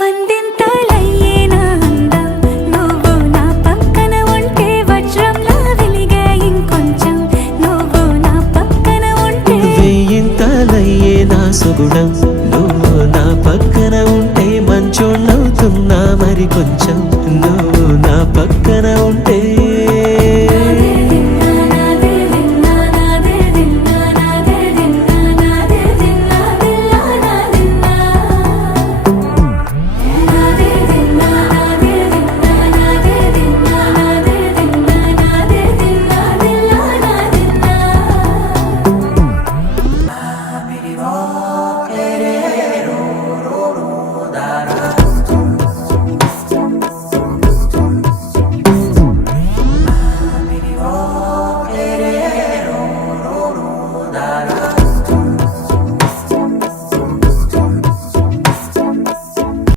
వందింతలయ్యేనా అందం నువ్వు నా పక్కన ఉంటే వజ్రంలా వెలిగే ఇంకొంచెం నువ్వు నా పక్కన ఉంటే వెయ్యింతలయ్యేనా సుగుణం నువ్వు నా పక్కన ఉంటే మంచోళ్ళవుతున్నా మరి కొంచెం